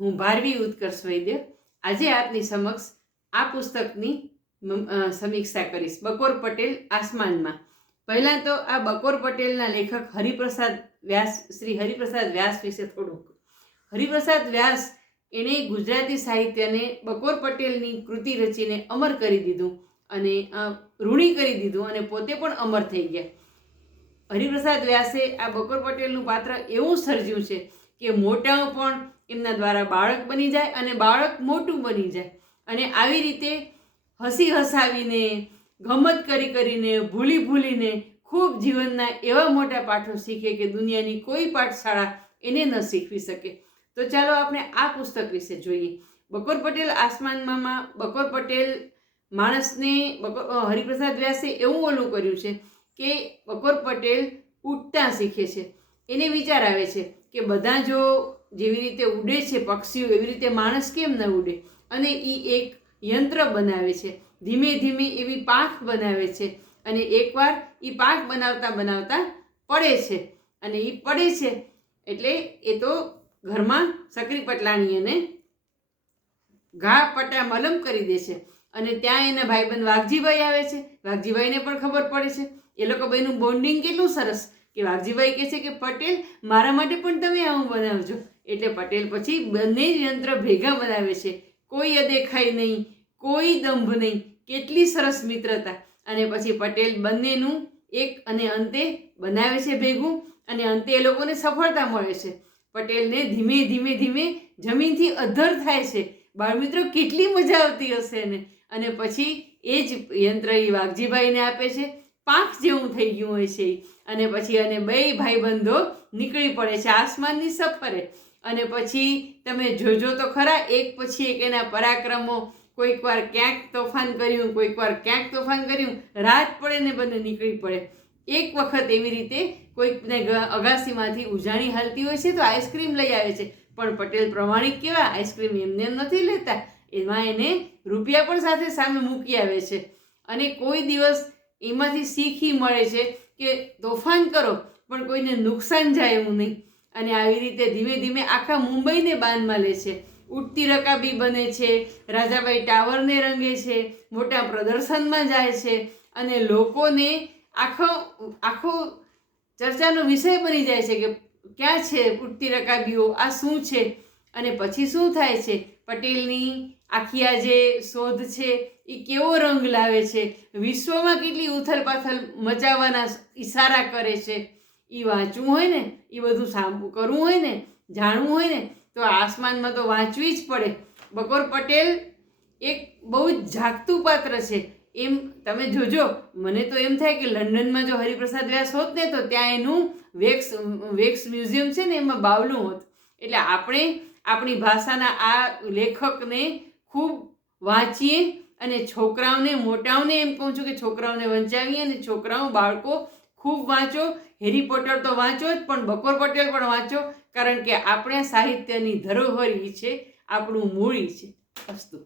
હું ભારવી ઉત્કર્ષ વૈદ્ય આજે આપની સમક્ષ આ પુસ્તકની સમીક્ષા કરીશ. બકોર પટેલ આસમાનમાં. પહેલાં તો આ બકોર પટેલના લેખક હરિપ્રસાદ વ્યાસ, શ્રી હરિપ્રસાદ વ્યાસ વિશે થોડુંક. હરિપ્રસાદ વ્યાસ એણે ગુજરાતી સાહિત્યને બકોર પટેલની કૃતિ રચીને અમર કરી દીધું અને ઋણી કરી દીધું અને પોતે પણ અમર થઈ ગયા. હરિપ્રસાદ વ્યાસે આ બકોર પટેલનું પાત્ર એવું સર્જ્યું છે કે મોટાઓ પણ એમના દ્વારા બાળક બની જાય અને બાળક મોટું બની જાય અને આવી રીતે હસી હસાવીને, ગમત કરીને, ભૂલી ભૂલીને ખૂબ જીવનના એવા મોટા પાઠો શીખે કે દુનિયાની કોઈ પાઠશાળા એને ન શીખવી શકે. તો ચાલો આપણે આ પુસ્તક વિશે જોઈએ. બકોર પટેલ આસમાનમાં બકોર પટેલ માણસને હરિપ્રસાદ વ્યાસે એવું ઓલું કર્યું છે કે બકોર પટેલ ઉડતા શીખે છે. એને વિચાર આવે છે કે બધા જો જેવી રીતે ઉડે છે પક્ષીઓ, એવી રીતે માણસ કેમ ન ઉડે, અને એ એક યંત્ર બનાવે છે. ધીમે ધીમે એવી પાંખ બનાવે છે અને એકવાર એ પાંખ બનાવતા બનાવતા પડે છે અને એ પડે છે એટલે એ તો ઘરમાં સકરી પટલાણી એને ઘા પટા મલમ કરી દે છે અને ત્યાં એના ભાઈબંધ વાઘજીભાઈ આવે છે. વાઘજીભાઈને પણ ખબર પડે છે. એ લોકો બેનું બોન્ડિંગ કેટલું સરસ કે વાઘજીભાઈ કહે છે કે પટેલ મારા માટે પણ તમે આવું બનાવજો. એટલે પટેલ પછી બંને યંત્ર ભેગા બનાવે છે. કોઈ અદેખાઈ નહીં, કોઈ દંભ નહીં, કેટલી સરસ મિત્રતા. અને પછી પટેલ બંનેનું એક અને અંતે બનાવે છે ભેગું અને અંતે એ લોકોને સફળતા મળે છે. પટેલને ધીમે ધીમે ધીમે જમીનથી અધ્ધર થાય છે. બાળમિત્રો કેટલી મજા આવતી હશે એને. અને પછી એ જ યંત્ર એ વાઘજીભાઈને આપે છે. પાંખ જેવું થઈ ગયું હોય છે અને પછી અને બે ભાઈબંધો નીકળી પડે છે આસમાનની સફરે. અને પછી તમે જોજો તો ખરા, એક પછી એક એના પરાક્રમો. કોઈક વાર ક્યાંક તોફાન કર્યું, કોઈક વાર ક્યાંક તોફાન કર્યું. રાત પડે ને બંને નીકળી પડે. એક વખત એવી રીતે કોઈકને અગાસીમાંથી ઉજાણી હાલતી હોય છે તો આઈસ્ક્રીમ લઈ આવે છે. પણ પટેલ પ્રમાણિક કેવા, આઈસ્ક્રીમ એમને નથી લેતા, એમાં એને રૂપિયા પણ સાથે સામે મૂકી આવે છે. અને કોઈ દિવસ એમાંથી શીખી મળે છે કે તોફાન કરો પણ કોઈને નુકસાન જાય એવું નહીં. અને આવી રીતે ધીમે ધીમે આખા મુંબઈને બાનમાં લે છે. ઉડતી રકાબી બને છે, રાજાબાઈ ટાવરને રંગે છે, મોટા પ્રદર્શનમાં જાય છે અને લોકોને આખો ચર્ચાનો વિષય બની જાય છે કે ક્યાં છે ઉડતી રકાબીઓ, આ શું છે. અને પછી શું થાય છે, પટેલની આખી આ જે શોધ છે એ કેવો રંગ લાવે છે, વિશ્વમાં કેટલી ઉથલપાથલ મચાવવાના ઈશારા કરે છે. એ વાંચવું હોય ને, એ બધું કરવું હોય ને, જાણવું હોય ને તો આસમાનમાં તો વાંચવી જ પડે. બકોર પટેલ એક બહુ જ જાગતું પાત્ર છે. એમ તમે જોજો, મને તો એમ થાય કે લંડનમાં જો હરિપ્રસાદ વ્યાસ હોત ને તો ત્યાં એનું વેક્સ મ્યુઝિયમ છે ને એમાં બાવલું હોત. એટલે આપણે આપણી ભાષાના આ લેખકને ખૂબ વાંચીએ અને છોકરાઓને, મોટાઓને એમ કહું છું કે છોકરાઓને વંચાવીએ અને છોકરાઓ, બાળકો ખૂબ વાંચો. હેરી પોટર તો વાંચો જ, પણ બકોર પટેલ પણ વાંચો, કારણ કે આપણે સાહિત્યની ધરોહર છે, આપણું મૂળ છે. અસ્તુ.